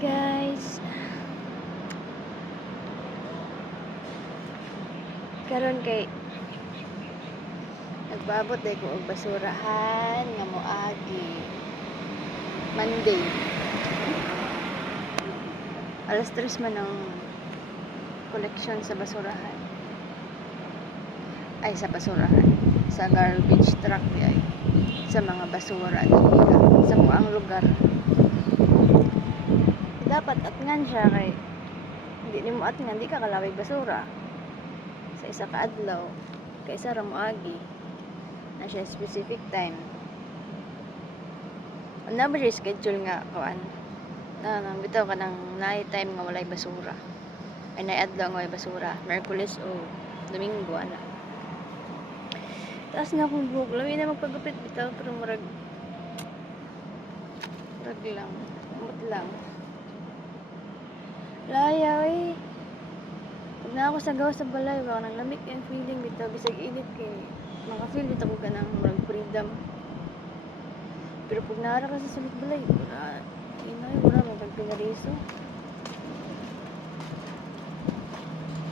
Guys, karon kay nagpaabot day ko og basurahan nga moagi Monday. Alas 3 man ang collection sa basurahan. Ay, sa basurahan. Sa garbage truck ay sa mga basura sa muang lugar. Dapat atngan siya kay hindi ni mo atngan, di ka kalawig basura sa isa ka adlaw kay isa ra moagi na siya specific time. Ano ba siya schedule nga kuan na bitaw ka ng night time nga walay basura ay night adlaw nga walay basura, Merkulis o Domingo ana. Taas na akong buhok, lawi na magpagupit bitaw pero murag lang, umot lang. Layaw eh. Pag na ako sa gawa sa balay, baka nang lamig yung feeling bitaw, bisag init kay maka-feel bitaw ko ka ng murag freedom. Pero pag naara ka sa salit balay, wala magpagpinariso.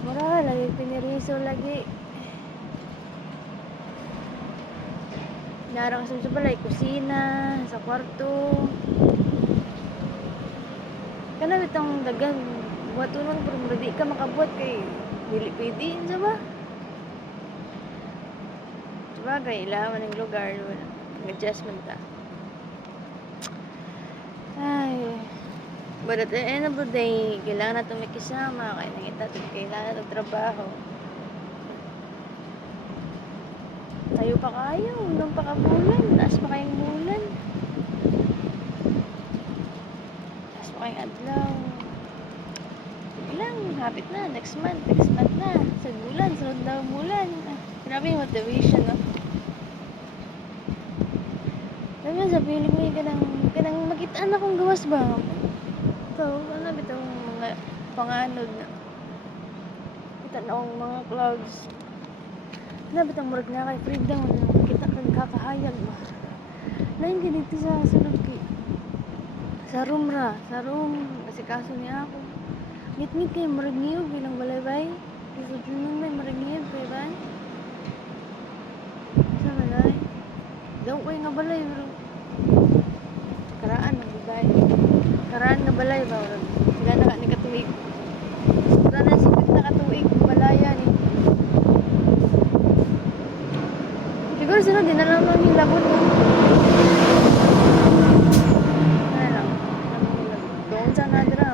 Mura, lagi pinariso lagi. Naara ka sa balay, kusina, sa kwarto. Kana bitang dagan buhat unon pero di ka makabuhat kay dili pwede sa ba? Sabagay, ilawan ng lugar nag-adjustment ta. Ay, but at the end of the day, kailangan natin may kisama, kaya nangita kailangan natin trabaho. Tayo pa kayo, nung pa ka bulan, taas pa kayong bulan. Taas pa kayong adlaw. Ilang, hapit na, next month na, sa bulan, sunod na bulan. Grabe yung motivation, no? Alam mo, sa piling mo yung kanang makitaan akong gawas ba? Ito, ano bitang mga panganod na. Kita na akong mga clouds. Ano bitang murag na kay freedom, kita kang kakahayag ba? Lain ka dito sa sunod kay. Sa room, kasi kaso niya ako. Ngit-ngit kayo, murag niyog, bilang balay-bay. Kasi dun may murag niyog, kayo ba? Sa balay? Daw ko yung nga balay, pero karaan ng balay. Karaan nga balay ba? Sila na ni katuig. Sila na sipit na katuig, balaya ni. Siguro sila, di na naman yung labon mo. Ano lang, doon sa nadra.